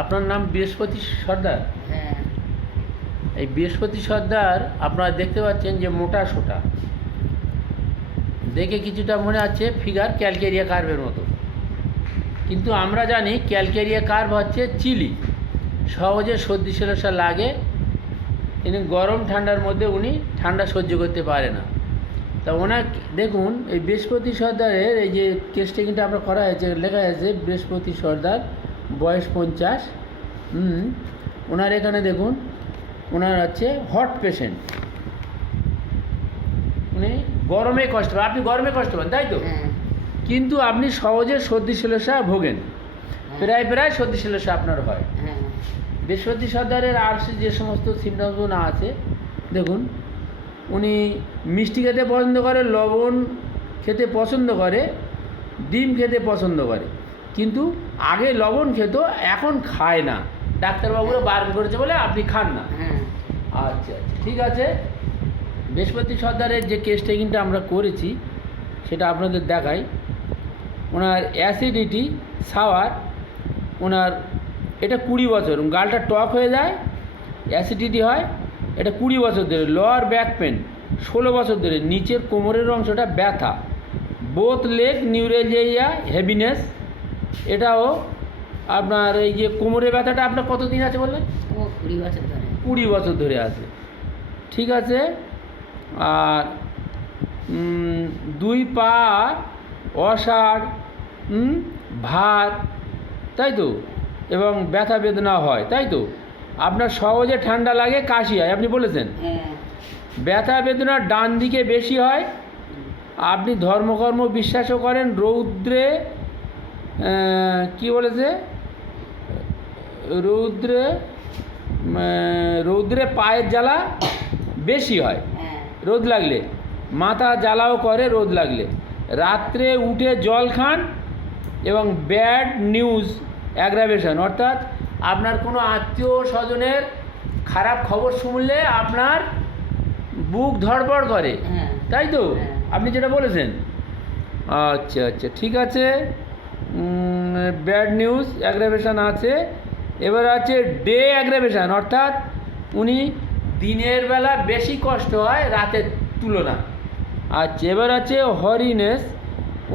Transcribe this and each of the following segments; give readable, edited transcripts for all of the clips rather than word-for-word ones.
আপনার নাম বৃহস্পতি সর্দার? হ্যাঁ। এই বৃহস্পতি সর্দার আপনারা দেখতে পাচ্ছেন যে মোটা সোটা, দেখে কিছুটা মনে হচ্ছে ফিগার ক্যালকেরিয়া কার্ভের মতো, কিন্তু আমরা জানি ক্যালকেরিয়া কার্ভ হচ্ছে চিলি, সহজে সর্দি সমস্যা লাগে। তিনি গরম ঠান্ডার মধ্যে উনি ঠান্ডা সহ্য করতে পারে না। তা ওনার দেখুন এই বৃহস্পতি সর্দারের এই যে কেস টেকিংটা আমরা করা হয়েছে, লেখা আছে বৃহস্পতি সর্দার, বয়স 50। ওনার এখানে দেখুন ওনার হচ্ছে হট পেশেন্ট, উনি গরমে কষ্ট পান, আপনি গরমে কষ্ট পান তাই তো? হ্যাঁ। কিন্তু আপনি সহজে সর্দি সমস্যা ভোগেন, প্রায় প্রায় সর্দি সমস্যা আপনার হয়। হ্যাঁ। বৃহস্পতি সর্দারের আর যে সমস্ত সিমটমসগুলো আছে দেখুন, উনি মিষ্টি খেতে পছন্দ করে, লবণ খেতে পছন্দ করে, ডিম খেতে পছন্দ করে, কিন্তু আগে লবণ খেত, এখন খায় না। ডাক্তারবাবুরা বারণ করেছে বলে আপনি খান না। হ্যাঁ। আচ্ছা আচ্ছা, ঠিক আছে। বৃহস্পতি সর্দারের যে কেস টেকিংটা আমরা করেছি সেটা আপনাদের দেখাই। ওনার অ্যাসিডিটি সাওয়ার, ওনার এটা 20 বছর, গালটা টক হয়ে যায়, অ্যাসিডিটি হয়, এটা 20 বছর ধরে। লোয়ার ব্যাক পেন 16 বছর ধরে, নিচের কোমরের অংশটা ব্যথা, বোথ লেগ নিউরেলজিয়া হেভিনেস, এটাও আপনার এই যে কোমরের ব্যথাটা আপনার কতদিন আছে বললেন? ও 20 বছর ধরে। 20 বছর ধরে আছে, ঠিক আছে। আর 2 পা অষাঢ়, ভাত, তাই তো, এবং ব্যথা বেদনা হয়, তাই তো। আপনার সহজে ঠান্ডা লাগে, কাশি হয়, আপনি বলেছেন। হ্যাঁ। ব্যথা বেদনা ডান দিকে বেশি হয়। আপনি ধর্মকর্ম বিশ্বাসও করেন। রৌদ্রে কি বলেছে, রৌদ্রে রৌদ্রে পায়ের জ্বালা বেশি হয় হ্যাঁ। রোদ লাগলে, মাথা জ্বালাও করে রোদ লাগলে, রাত্রে উঠে জল খান, এবং ব্যাড নিউজ অ্যাগ্রাভেশন, অর্থাৎ আপনার কোনো আত্মীয় স্বজনের খারাপ খবর শুনলে আপনার বুক ধড়ফড় করে, হ্যাঁ। তাই তো? হ্যাঁ। আপনি যেটা বলেছেন। আচ্ছা আচ্ছা, ঠিক আছে। ব্যাড নিউজ অ্যাগ্রাভেশন আছে। এবার আছে ডে অ্যাগ্রাভেশন, অর্থাৎ উনি দিনের বেলা বেশি কষ্ট হয় রাতের তুলনা। আচ্ছা, এবার আছে হরিনেস,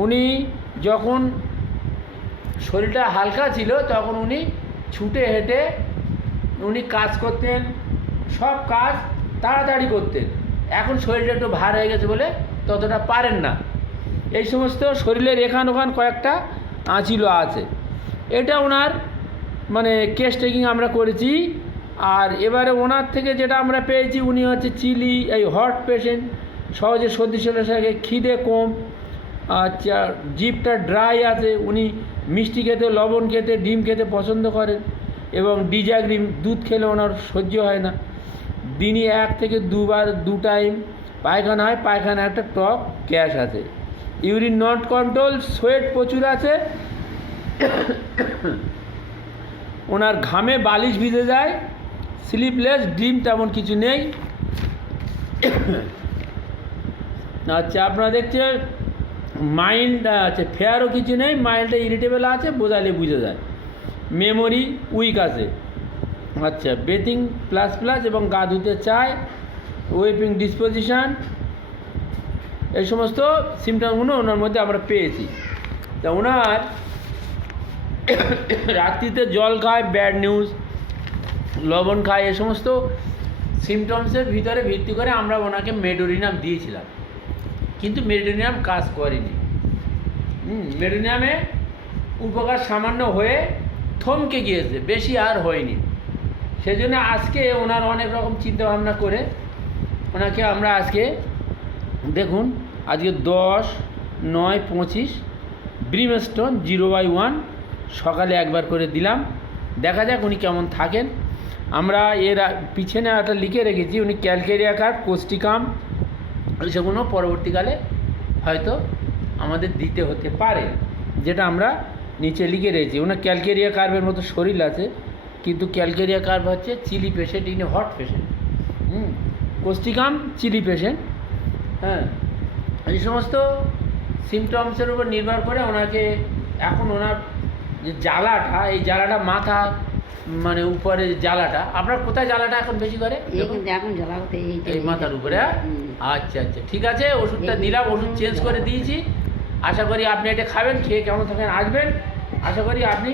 উনি যখন শরীরটা হালকা ছিল তখন উনি ছুটে হেঁটে উনি কাজ করতেন, সব কাজ তাড়াতাড়ি করতেন। এখন শরীরটা একটু ভার হয়ে গেছে বলে ততটা পারেন না। এই সমস্ত শরীরের এখান ওখান কয়েকটা আঁচিলো আছে। এটা ওনার মানে কেস টেকিং আমরা করেছি। আর এবারে ওনার থেকে যেটা আমরা পেয়েছি, উনি হচ্ছে চিলি, এই হট পেশেন্ট, সহজে সর্দি সমস্যাকে, খিদে কম, আচ্ছা জিভটা ড্রাই আছে, উনি মিষ্টি খেতে, লবণ খেতে, ডিম খেতে পছন্দ করেন, এবং ডিজাগ্রিম, দুধ খেলে ওনার সহ্য হয় না। দিনে 1 থেকে 2 টাইম পায়খানা হয়, পায়খানা একটা টক গ্যাস আছে, ইউরিন নট কন্ট্রোল, সোয়েট প্রচুর আছে, ওনার ঘামে বালিশ ভিজে যায়, স্লিপলেস, ড্রিম তেমন কিছু নেই। আচ্ছা, আপনারা দেখছেন মাইল্ড আছে, ফেয়ারও কিছু নেই, মাইল্ডে ইরিটেবল আছে, বোঝালে বুঝে যায়। মেমোরি উইক আছে। আচ্ছা, বেথিং প্লাস প্লাস, এবং গা ধুতে চায়, ওয়েপিং ডিসপোজিশন, এই সমস্ত সিমটমগুলো ওনার মধ্যে আমরা পেয়েছি। তা ওনার রাত্রিতে জল খায়, ব্যাড নিউজ, লবণ খায়, এ সমস্ত সিমটমসের ভিতরে ভিত্তি করে আমরা ওনাকে মেডোরিনাম দিয়েছিলাম, কিন্তু মেডোরিনাম কাজ করেনি। মেডোরিনামে উপকার সামান্য হয়ে থমকে গিয়েছে, বেশি আর হয়নি। সেজন্য আজকে ওনার অনেক রকম চিন্তাভাবনা করে ওনাকে আমরা আজকে দেখুন, আজকে 10/9/25 ব্রিমস্টোন 0/1 সকালে একবার করে দিলাম, দেখা যাক উনি কেমন থাকেন। আমরা এর পিছনে একটা লিখে রেখেছি, উনি ক্যালকেরিয়া কার্ভ, কোস্টিকাম, সেগুলো পরবর্তীকালে হয়তো আমাদের দিতে হতে পারে, যেটা আমরা নিচে লিখে রেখেছি। ওনার ক্যালকেরিয়া কার্ভের মতো শরীর আছে, কিন্তু ক্যালকেরিয়া কার্ভ হচ্ছে চিলি পেশেন্ট, ইনি hot patient. Causticum chilli patient. হ্যাঁ, এই সমস্ত সিমটমসের উপর নির্ভর করে ওনাকে এখন ওনার যে জ্বালাটা, এই জ্বালাটা মাথা মানে উপরে জ্বালাটা, আপনার কোথায় জ্বালাটা এখন বেশি করে? এই কিন্তু এখন জ্বালা হতে এই মাথার উপরে, হ্যাঁ? আচ্ছা আচ্ছা, ঠিক আছে, ওষুধটা দিলাম, ওষুধ চেঞ্জ করে দিয়েছি। আশা করি আপনি এটা খাবেন, খেয়ে কেমন থাকেন আসবেন, আশা করি আপনি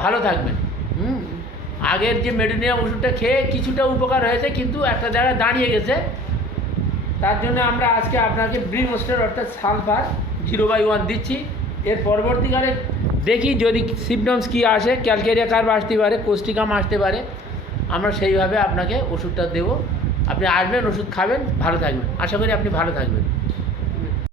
ভালো থাকবেন। আগের যে মেডিনিয়াম ওষুধটা খেয়ে কিছুটা উপকার হয়েছে, কিন্তু একটা জায়গায় দাঁড়িয়ে গেছে। তার জন্য আমরা আজকে আপনাকে ব্রিমস্টার অর্থাৎ সালফার 0/1 দিচ্ছি। এর পরবর্তীকালে দেখি যদি সিমটমস কী আসে, ক্যালকেরিয়া কার্ভ আসতে পারে, কোস্টিকাম আসতে পারে, আমরা সেইভাবে আপনাকে ওষুধটা দেবো। আপনি আসবেন, ওষুধ খাবেন, ভালো থাকবেন, আশা করি আপনি ভালো থাকবেন।